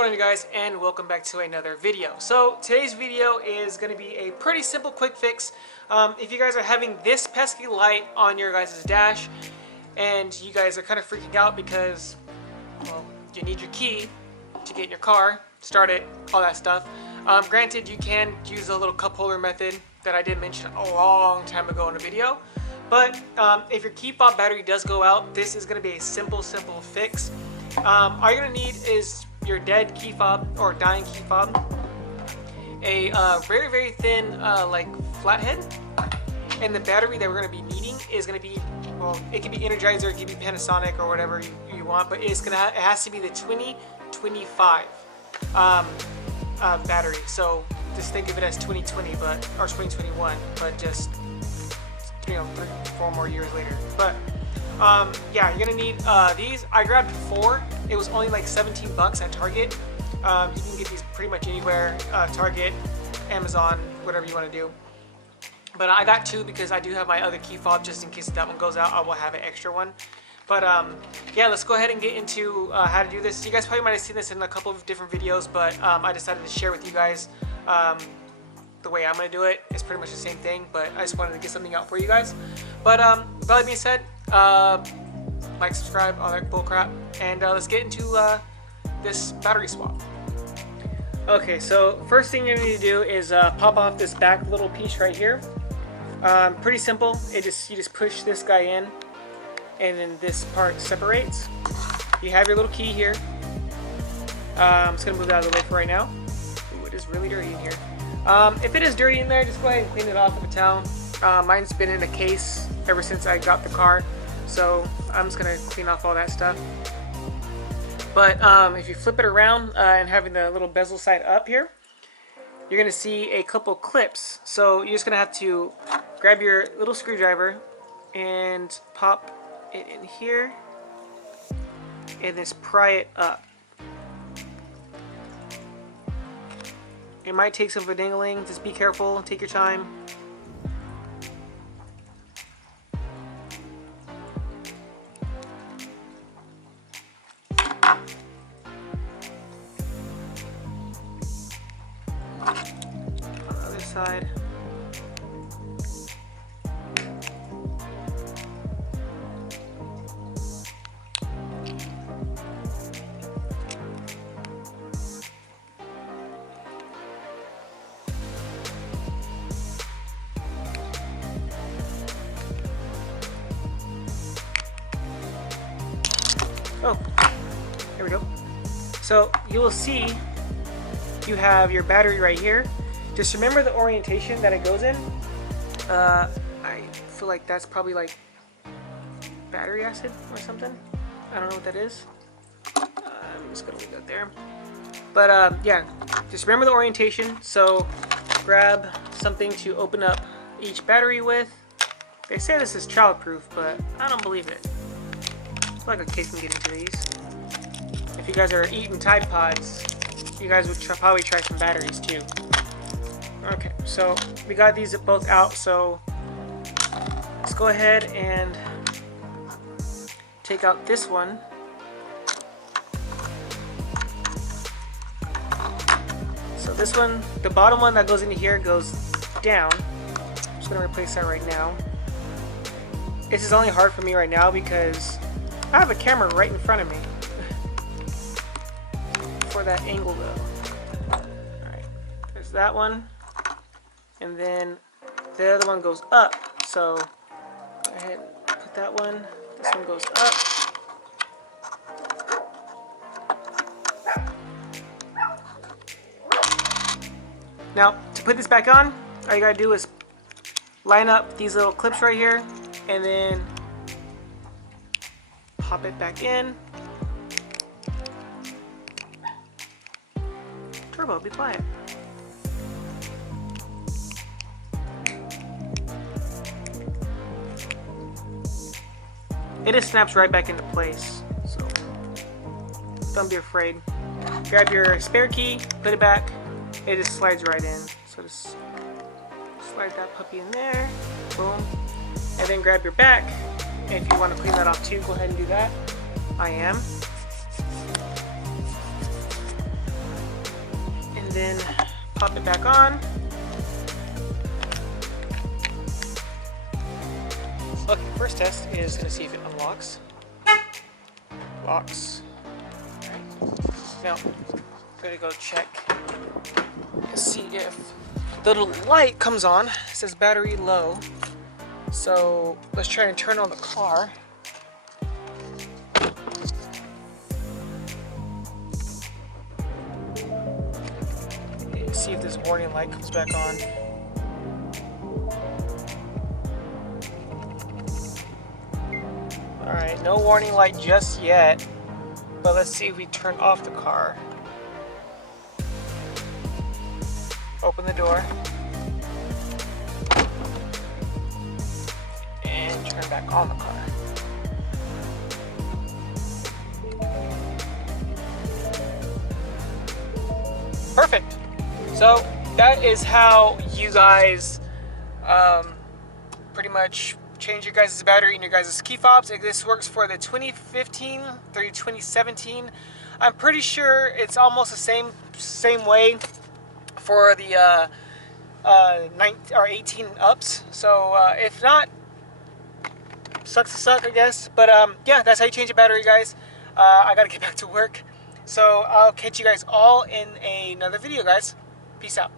going on, you guys, and welcome back to another video. So today's video is going to be a pretty simple quick fix. If you guys are having this pesky light on your guys' dash and you guys are kind of freaking out because, well, you need your key to get in your car, start it, all that stuff. Granted, you can use a little cup holder method that I did mention a long time ago in a video. But if your key fob battery does go out, this is going to be a simple fix. All you're going to need is your dead key fob or dying key fob, a very thin like flathead, and the battery that we're going to be needing is going to be, well, it can be Energizer, it can be Panasonic or whatever you want, but it has to be the 2025 battery. So just think of it as 2020 or 2021, but just, you know, 3-4 more years later. But yeah, you're gonna need these. I grabbed 4. It was only like 17 bucks at Target. You can get these pretty much anywhere, Target, Amazon, whatever you want to do. But I got 2 because I do have my other key fob, just in case that one goes out. I will have an extra one. But yeah, let's go ahead and get into how to do this. You guys probably might have seen this in a couple of different videos, but I decided to share with you guys the way I'm gonna do it. It's pretty much the same thing, but I just wanted to get something out for you guys. But with that being said, like, subscribe, all that bull crap, and let's get into this battery swap. Okay, so first thing you're gonna need to do is pop off this back little piece right here. Pretty simple. You just push this guy in, and then this part separates. You have your little key here. I'm just gonna move it out of the way for right now. Ooh, it is really dirty in here. If it is dirty in there, just go ahead and clean it off with a towel. Mine's been in a case ever since I got the car, so I'm just gonna clean off all that stuff. But if you flip it around and having the little bezel side up here, you're gonna see a couple clips. So you're just gonna have to grab your little screwdriver and pop it in here and just pry it up. It might take some finagling, just be careful, take your time. On the other side. Oh, there we go. So you will see you have your battery right here. Just remember the orientation that it goes in. I feel like that's probably like battery acid or something. I don't know what that is. I'm just gonna leave that there. But yeah, just remember the orientation. So grab something to open up each battery with. They say this is childproof, but I don't believe it. It's like a kid can get into these. If you guys are eating Tide Pods, you guys would probably try some batteries too. Okay, so we got these both out, so let's go ahead and take out this one. So this one, the bottom one that goes into here goes down. I'm just gonna replace that right now. This is only hard for me right now because I have a camera right in front of me for that angle though. Alright, there's that one. And then the other one goes up. So go ahead and put that one. This one goes up. Now, to put this back on, all you gotta do is line up these little clips right here and then pop it back in. Turbo, be quiet. It just snaps right back into place, so don't be afraid. Grab your spare key, put it back, it just slides right in. So just slide that puppy in there, boom, and then grab your back. And if you want to clean that off too, go ahead and do that. I am. and then pop it back on. Okay, first test is going to see if it unlocks. Locks. Alright. Now, I'm going to go check and see if the little light comes on. It says battery low. So let's try and turn on the car. Okay, see if this warning light comes back on. Alright, no warning light just yet. But let's see if we turn off the car. Open the door. And turn back on the car. Perfect. So that is how you guys pretty much change your guys' battery in your guys' key fobs. This works for the 2015 through 2017. I'm pretty sure it's almost the same way for the 18 ups. So if not, sucks to suck, I guess. But yeah, that's how you change a battery, guys. I gotta get back to work. So I'll catch you guys all in another video, guys. Peace out.